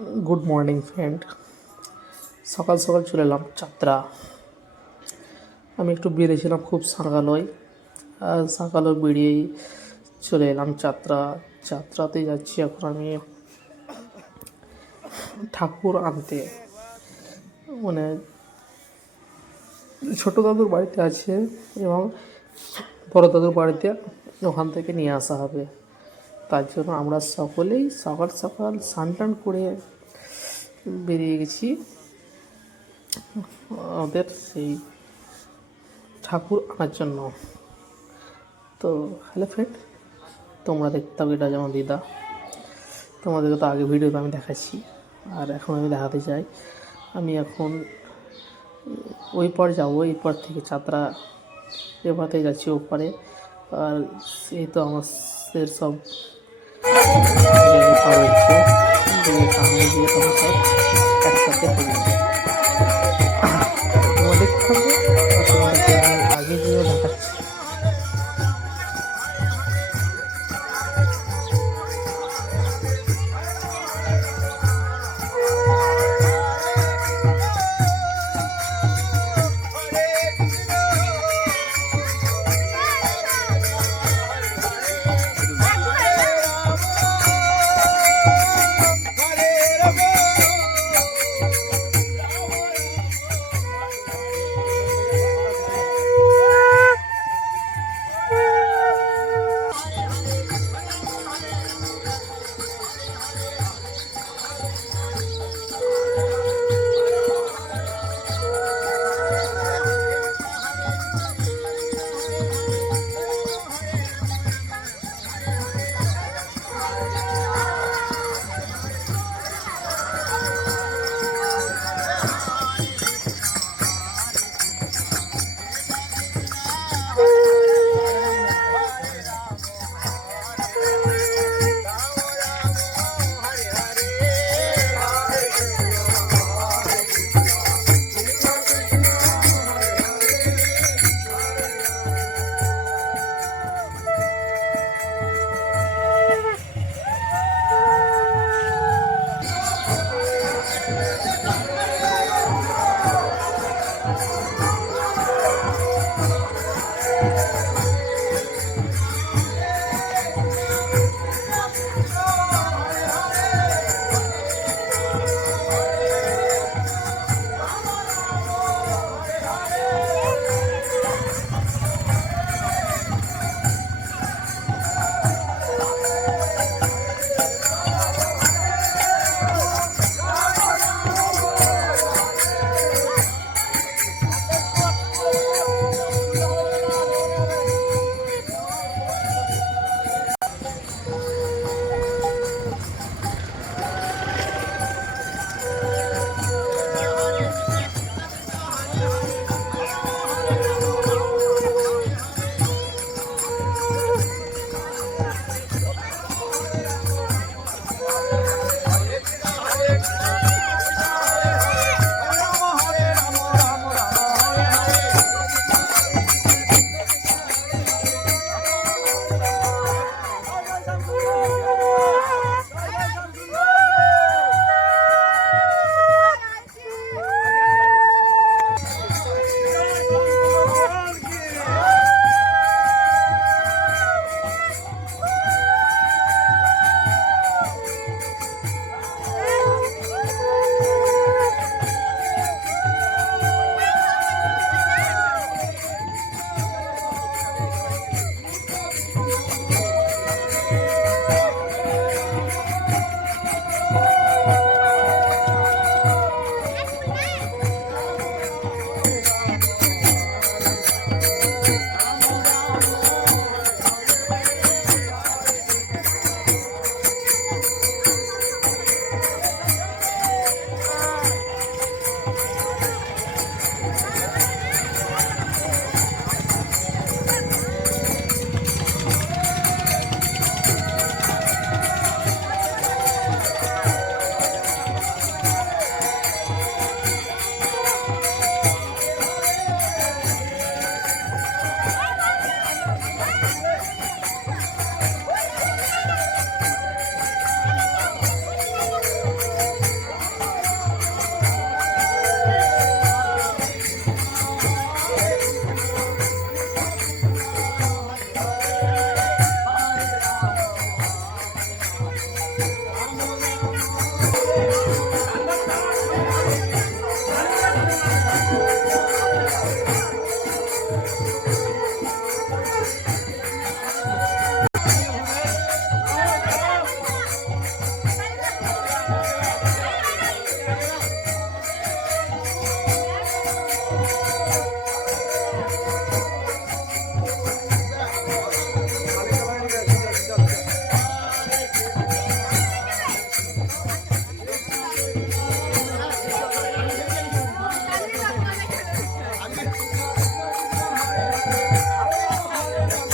Good morning friend. সকাল সকাল চলে এলাম যাত্রা। আমি একটু বেরিয়েছিলাম খুব সকালই, আর সকালে বেরিয়েই চলে এলাম যাত্রাতে যাচ্ছি এখন আমি ঠাকুর আনতে। মানে ছোটো দাদুর বাড়িতে আছে এবং বড় দাদুর বাড়িতে ওখান থেকে নিয়ে আসা হবে। তার জন্য আমরা সকলেই সকাল সকাল স্নান টান করে বেরিয়ে গেছি আমাদের সেই ঠাকুর আনার জন্য। তো হ্যালো ফ্রেন্ড, তোমরা দেখতে হবে, এটা যেমন দিদা, তোমাদেরকে তো আগে ভিডিওতে আমি দেখাচ্ছি আর এখন আমি দেখাতে চাই। আমি এখন ওই পার যাবো, এই পার থেকে যাত্রা এবারে যাচ্ছি ওপারে। আর এই তো আমাদের সব পার হচ্ছে, সামনে দিয়ে তোমরা সব একসাথে হবে। তোমরা দেখতে থাকবে আর তোমাদেরকে আমি আগে গিয়েও দেখাচ্ছি।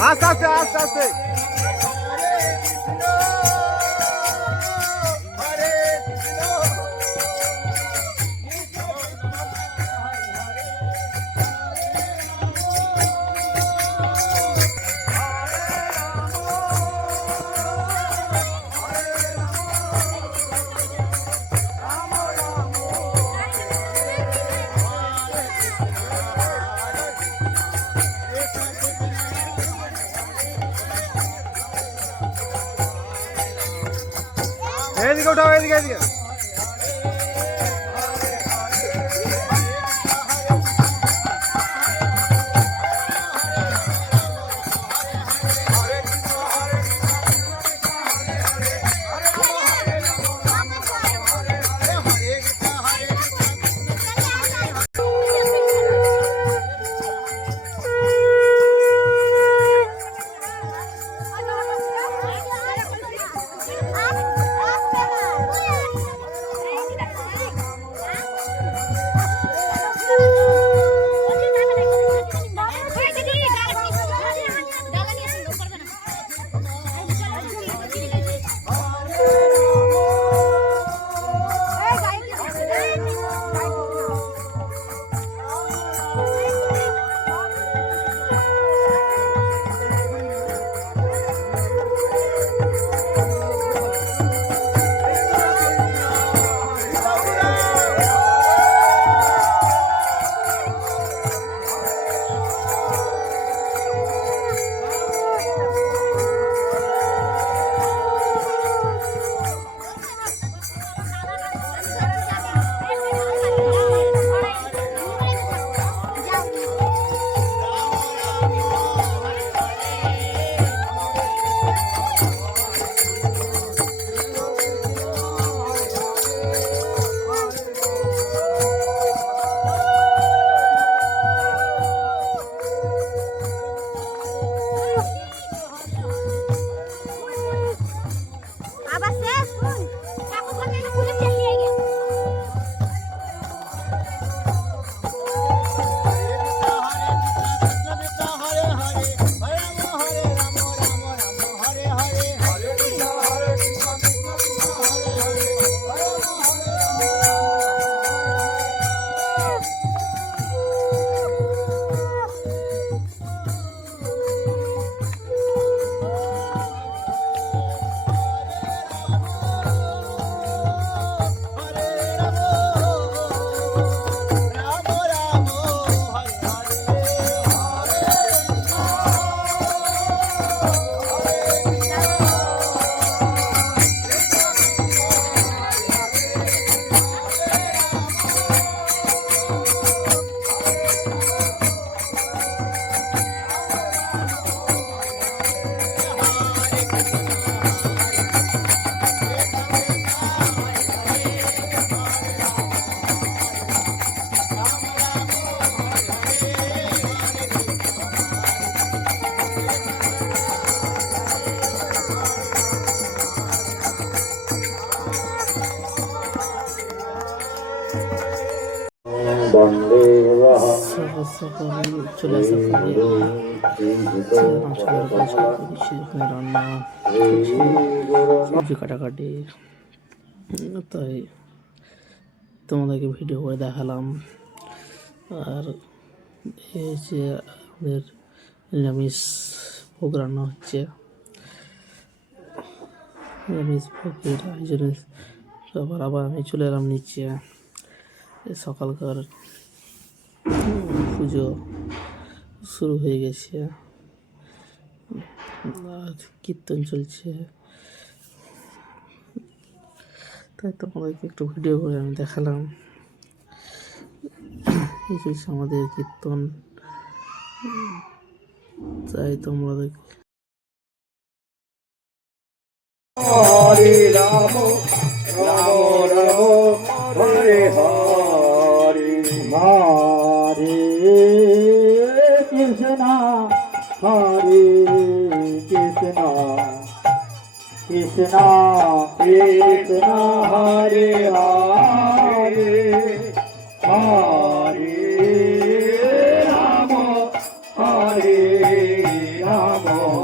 আস্তে আস্তে আস্তে আস্তে এদিকে উঠাও এদিকে এদিকে চলে আসার পরে রান্না সবজি কাটাকাটি, তাই তোমাদেরকে ভিডিও করে দেখালাম। আর এই যে আমাদের নিরামিষ ভোগ রান্না হচ্ছে, নিরামিষ ভোগের আয়োজনে আবার আমি চলে এলাম নিচে। সকালকার পুজো শুরু হয়ে গেছে, আর কীর্তন চলছে, তাই তোমাদেরকে একটু ভিডিও করে আমি দেখালাম। এই চলছে আমাদের কীর্তন, তাই তোমরা হরে রাম রাম রাম হরে হরে হরে কৃষ্ণ হরে কৃষ্ণ কৃষ্ণ কৃষ্ণ হরে হরে হরে রাম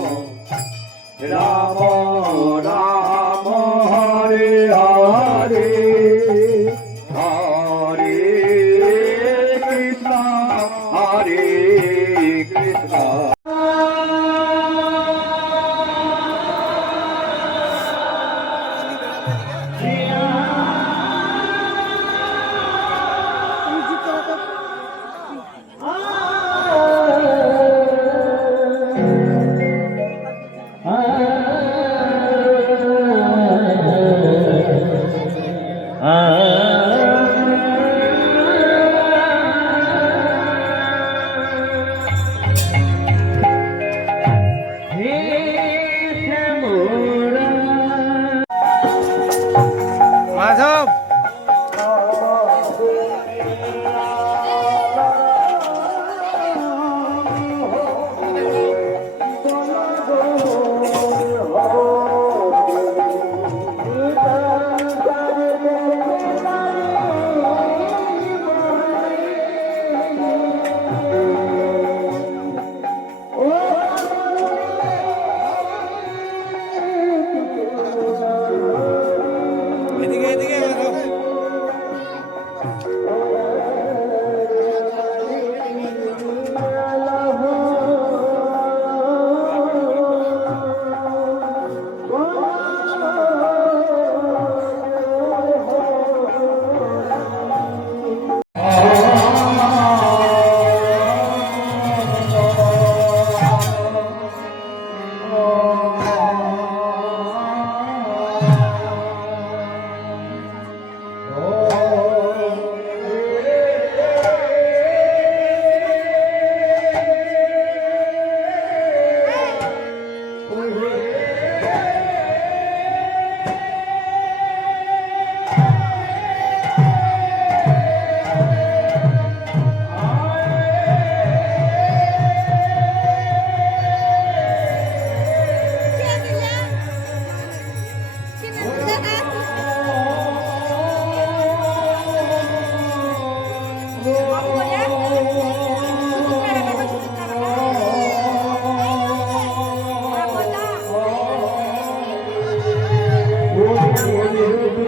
माधव